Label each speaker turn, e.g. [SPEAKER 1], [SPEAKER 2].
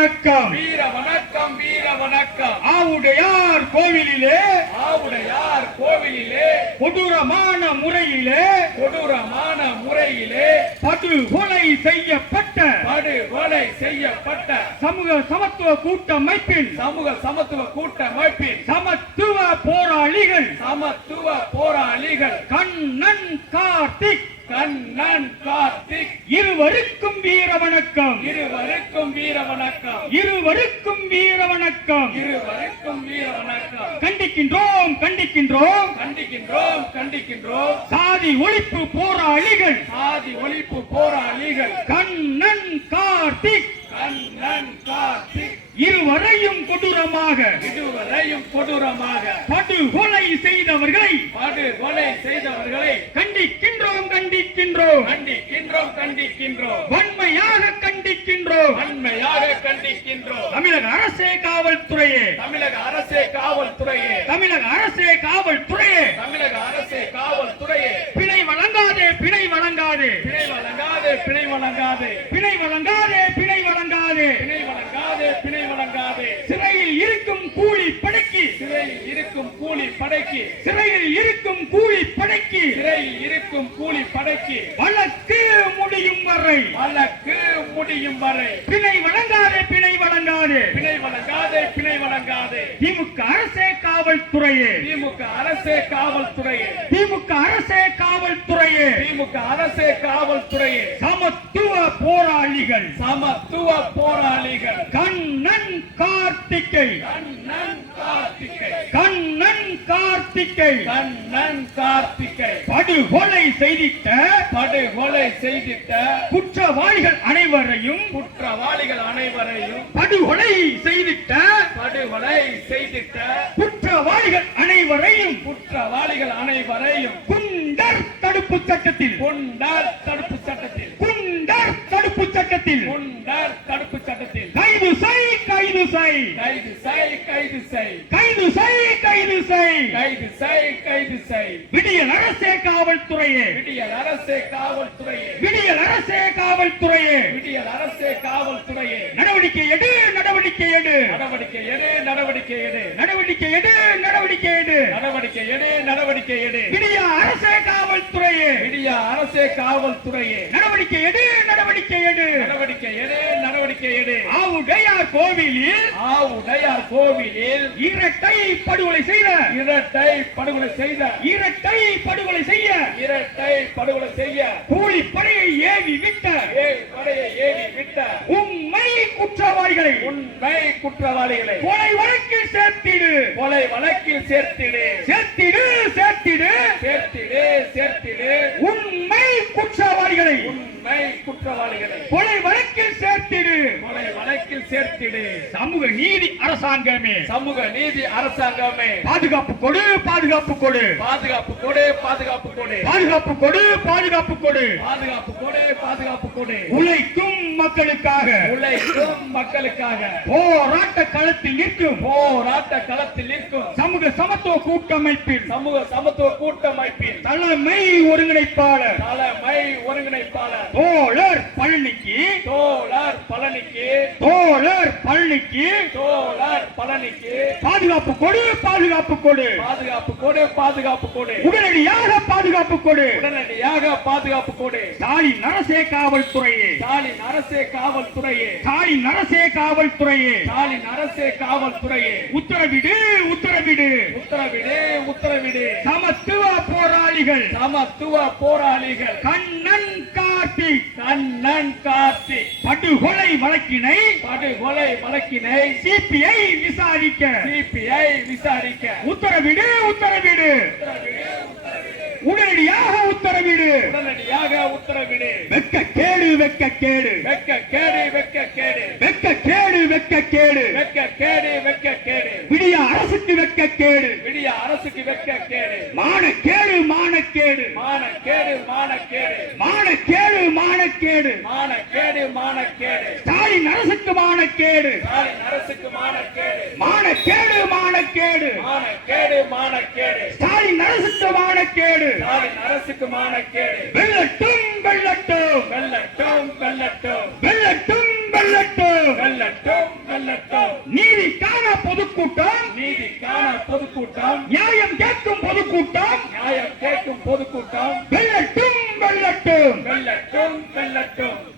[SPEAKER 1] வணக்கம்.
[SPEAKER 2] வீர வணக்கம் வீர வணக்கம்.
[SPEAKER 1] ஆவுடையார் கோவிலிலே
[SPEAKER 2] ஆவுடையார் கோவிலிலே
[SPEAKER 1] கொடூரமான முறையிலே
[SPEAKER 2] கொடூரமான முறையிலே
[SPEAKER 1] படுகொலை செய்யப்பட்ட
[SPEAKER 2] படுகொலை செய்யப்பட்ட
[SPEAKER 1] சமூக சமத்துவ கூட்டமைப்பின்
[SPEAKER 2] சமூக சமத்துவ கூட்டமைப்பின்
[SPEAKER 1] சமத்துவ போராளிகள்
[SPEAKER 2] சமத்துவ போராளிகள்
[SPEAKER 1] கண்ணன் கார்த்திக்
[SPEAKER 2] கண்ணன் கார்த்திக்.
[SPEAKER 1] இருவருக்கும் வீர வணக்கம்.
[SPEAKER 2] இருவருக்கும் வீர வணக்கம்.
[SPEAKER 1] இருவருக்கும் வீர வணக்கம்.
[SPEAKER 2] இருவருக்கும் வீர வணக்கம்.
[SPEAKER 1] கண்டிக்கின்றோம் கண்டிக்கின்றோம்.
[SPEAKER 2] கண்டிக்கின்றோம் கண்டிக்கின்றோம்.
[SPEAKER 1] சாதி ஒழிப்பு போராளிகள்.
[SPEAKER 2] சாதி ஒழிப்பு போராளிகள்.
[SPEAKER 1] கண்ணன் கார்த்திக்.
[SPEAKER 2] கண்ணன் கார்த்திக்.
[SPEAKER 1] இருவரையும் கொடூரமாக.
[SPEAKER 2] இதுவரையும் கொடூரமாக.
[SPEAKER 1] படுகொலை செய்தவர்களை.
[SPEAKER 2] படுகொலை செய்தவர்களை.
[SPEAKER 1] கண்டிக்கின்றோம் கண்டிக்கின்றோம்.
[SPEAKER 2] கண்டிக்கின்றோம் கண்டிக்கின்றோம்.
[SPEAKER 1] வன்மையாக கண்டிக்கின்றோம்.
[SPEAKER 2] வன்மையாக கண்டிக்கின்றோம்.
[SPEAKER 1] தமிழக அரசே காவல்துறையே.
[SPEAKER 2] தமிழக அரசே காவல்துறையே.
[SPEAKER 1] தமிழக அரசே காவல்துறையே.
[SPEAKER 2] தமிழக அரசே காவல்துறையே.
[SPEAKER 1] பிணை வழங்காதே பிணை வழங்காதே.
[SPEAKER 2] பிணை வழங்காதே பிணை வழங்காதே.
[SPEAKER 1] பிணை வழங்காதே பிணை வழங்காதே.
[SPEAKER 2] பிணை வழங்காதே பிணை வழங்காதே.
[SPEAKER 1] சிறையில் இருக்கும் கூலி படைக்கு.
[SPEAKER 2] சிறையில் இருக்கும் கூலி படைக்கு.
[SPEAKER 1] சிறையில் இருக்கும் கூலி படைக்கு.
[SPEAKER 2] சிறையில் இருக்கும் கூலி படைக்கு
[SPEAKER 1] வழக்கு முடியும் வரை.
[SPEAKER 2] வழக்கு முடியும் வரை.
[SPEAKER 1] பிணை வழங்காதே பிணை வழங்காதே.
[SPEAKER 2] பிணை வழங்காதே பிணை வழங்காதே.
[SPEAKER 1] திமுக அரசே காவல்துறையே.
[SPEAKER 2] திமுக அரசே காவல்துறையே.
[SPEAKER 1] திமுக அரசே காவல்துறையே.
[SPEAKER 2] திமுக அரசே காவல்துறையே.
[SPEAKER 1] சமத்துவ போராளிகள்.
[SPEAKER 2] சமத்துவ போராளிகள்.
[SPEAKER 1] கண்ணன் கார்த்திகை.
[SPEAKER 2] கண்ணன் கார்த்திகை
[SPEAKER 1] கண்ணன் கார்த்திகை
[SPEAKER 2] கண்ணன் கார்த்திகை
[SPEAKER 1] படுகொலை செய்திட்ட
[SPEAKER 2] படுகொலை செய்திட்ட
[SPEAKER 1] குற்றவாளிகள் அனைவரையும்
[SPEAKER 2] குற்றவாளிகள் அனைவரையும்
[SPEAKER 1] படுகொலை செய்திட்ட
[SPEAKER 2] படுகொலை செய்திட்ட
[SPEAKER 1] குற்றவாளிகள் அனைவரையும்
[SPEAKER 2] குற்றவாளிகள் அனைவரையும்
[SPEAKER 1] குண்டர் தடுப்பு சட்டத்தில்
[SPEAKER 2] குண்டர் தடுப்பு சட்டத்தில்
[SPEAKER 1] குண்டர் தடுப்பு சட்டத்தில்
[SPEAKER 2] குண்டர் தடுப்பு சட்டத்தில்
[SPEAKER 1] கைது செய் கைது செய்
[SPEAKER 2] கைது செய் கைது செய்
[SPEAKER 1] கைது செய் கைது செய்
[SPEAKER 2] கைது செய் கைது செய்
[SPEAKER 1] விடியல் அரசே காவல்துறையே.
[SPEAKER 2] விடியல் அரசே காவல்துறையே.
[SPEAKER 1] விடியல் அரசே காவல்துறையே.
[SPEAKER 2] விடியல் அரசே காவல்துறையே.
[SPEAKER 1] நடவடிக்கை எடு நடவடிக்கை எடு.
[SPEAKER 2] நடவடிக்கை எடு நடவடிக்கை எடு.
[SPEAKER 1] நடவடிக்கை எடு நடவடிக்கை எடு.
[SPEAKER 2] நடவடிக்கை எடு நடவடிக்கை எடு.
[SPEAKER 1] விடிய அரசே காவல்துறையே.
[SPEAKER 2] விடிய அரசே காவல்துறையே.
[SPEAKER 1] நடவடிக்கை எடு நடவடிக்கை எடு.
[SPEAKER 2] நடவடிக்கை எடு நடவடிக்கை எடு.
[SPEAKER 1] ஆவுடையார் கோவிலில்
[SPEAKER 2] ஆவுடையார் கோவிலில்
[SPEAKER 1] இரட்டை படுகொலை செய்த.
[SPEAKER 2] இரட்டை படுகொலை செய்த.
[SPEAKER 1] இரட்டை படுகொலை செய்ய.
[SPEAKER 2] இரட்டை படுகொலை செய்ய
[SPEAKER 1] கூலிப்படையை ஏவி விட்ட
[SPEAKER 2] ஏழு படையை ஏறி விட்ட
[SPEAKER 1] உண்மை குற்றவாளிகளை
[SPEAKER 2] உண்மை குற்றவாளிகளை
[SPEAKER 1] கொலை வழக்கில் சேர்த்திடு
[SPEAKER 2] கொலை வழக்கில் சேர்த்திடு.
[SPEAKER 1] சேர்த்திடு சேர்த்திடு.
[SPEAKER 2] சேர்த்திடு சேர்த்திடு.
[SPEAKER 1] உண்மை குற்றவாளிகளை.
[SPEAKER 2] உண்மை குற்றவாளிகளை.
[SPEAKER 1] கொலை வழக்கில் சேர்த்திடு.
[SPEAKER 2] கொலை வழக்கில் சேர்த்திடு.
[SPEAKER 1] சமூக நீதி அரசாங்கமே.
[SPEAKER 2] சமூக நீதி அரசாங்கமே.
[SPEAKER 1] பாதுகாப்பு கொடு பாதுகாப்பு கொடு.
[SPEAKER 2] பாதுகாப்பு கொடு பாதுகாப்பு கொடு.
[SPEAKER 1] பாதுகாப்பு கொடு பாதுகாப்பு கொடு.
[SPEAKER 2] பாதுகாப்பு கொடு பாதுகாப்பு கொடு.
[SPEAKER 1] உழைக்கும் மக்களுக்காக.
[SPEAKER 2] உழைக்கும் மக்களுக்காக.
[SPEAKER 1] போராட்ட களத்தில் நிற்கும்.
[SPEAKER 2] போராட்ட களத்தில் நிற்கும்.
[SPEAKER 1] சமூக சமத்துவ கூட்டமைப்பில்.
[SPEAKER 2] சமூக சமத்துவ கூட்டமைப்பின்
[SPEAKER 1] தலைமை ஒருங்கிணைப்பாளர்.
[SPEAKER 2] தலைமை ஒருங்கிணைப்பாளர்.
[SPEAKER 1] தோழர் பழனிக்கு.
[SPEAKER 2] தோழர் பழனிக்கு.
[SPEAKER 1] தோழர் பழனிக்கு.
[SPEAKER 2] தோழர் பழனிக்கு.
[SPEAKER 1] பாதுகாப்பு கொடு பாதுகாப்பு கொடு.
[SPEAKER 2] பாதுகாப்பு கொடு பாதுகாப்பு கொடு.
[SPEAKER 1] உடனடியாக பாதுகாப்பு கொடு.
[SPEAKER 2] உடனடியாக பாதுகாப்பு கொடு.
[SPEAKER 1] ஸ்டாலின் அரசே காவல்துறையே.
[SPEAKER 2] ஸ்டாலின் அரசே காவல்துறையே.
[SPEAKER 1] ஸ்டாலின் அரசே காவல்துறையே.
[SPEAKER 2] ஸ்டாலின் அரசே காவல்துறையே.
[SPEAKER 1] உத்தரவிடு உத்தரவிடு.
[SPEAKER 2] உத்தரவிடு உத்தரவிடு.
[SPEAKER 1] சமத்துவ போராளிகள்.
[SPEAKER 2] சமத்துவ போராளிகள்.
[SPEAKER 1] கண்ணன்
[SPEAKER 2] கண்ணன் கார்த்திக்
[SPEAKER 1] படுகொலை வழக்கினை
[SPEAKER 2] படுகொலை வழக்கினை
[SPEAKER 1] சிபிஐ விசாரிக்க.
[SPEAKER 2] சிபிஐ விசாரிக்க.
[SPEAKER 1] உத்தரவிடு உத்தரவிடு. உடனடியாக உத்தரவிடு.
[SPEAKER 2] உடனடியாக உத்தரவிடு.
[SPEAKER 1] வெக்க கேடு வெக்க கேடு
[SPEAKER 2] வெக்க கேடு வெக்க கேடு
[SPEAKER 1] வெக்க கேடு வெக்க கேடு
[SPEAKER 2] வெக்க கேடு வெக்க கேடு
[SPEAKER 1] விடிய அரசுக்கு வெக்க கேடு
[SPEAKER 2] விடிய அரசுக்கு வெக்க கேடு
[SPEAKER 1] மானக்கேடு மானக்கேடு.
[SPEAKER 2] மானக்கேடு மானக்கேடு.
[SPEAKER 1] மானக்கேடு மானக்கேடு.
[SPEAKER 2] மானக்கேடு மானக்கேடு.
[SPEAKER 1] ஸ்டாலின் அரசுக்கு மானக்கேடு.
[SPEAKER 2] ஸ்டாலின் அரசுக்கு மானக்கேடு.
[SPEAKER 1] மானக்கேடு மானக்கேடு.
[SPEAKER 2] மானக்கேடு மானக்கேடு.
[SPEAKER 1] ஸ்டாலின் அரசுக்கு மானக்கேடு.
[SPEAKER 2] ஸ்டாலின் அரசுக்கு மானக்கேடு. பொதுக்கூட்டம்.
[SPEAKER 1] நியாயம் கேட்கும் பொதுக்கூட்டம்.
[SPEAKER 2] நியாயம் கேட்கும் பொதுக்கூட்டம்.
[SPEAKER 1] வெல்லட்டும் வெல்லட்டும்.
[SPEAKER 2] வெல்லட்டும் வெல்லட்டும்.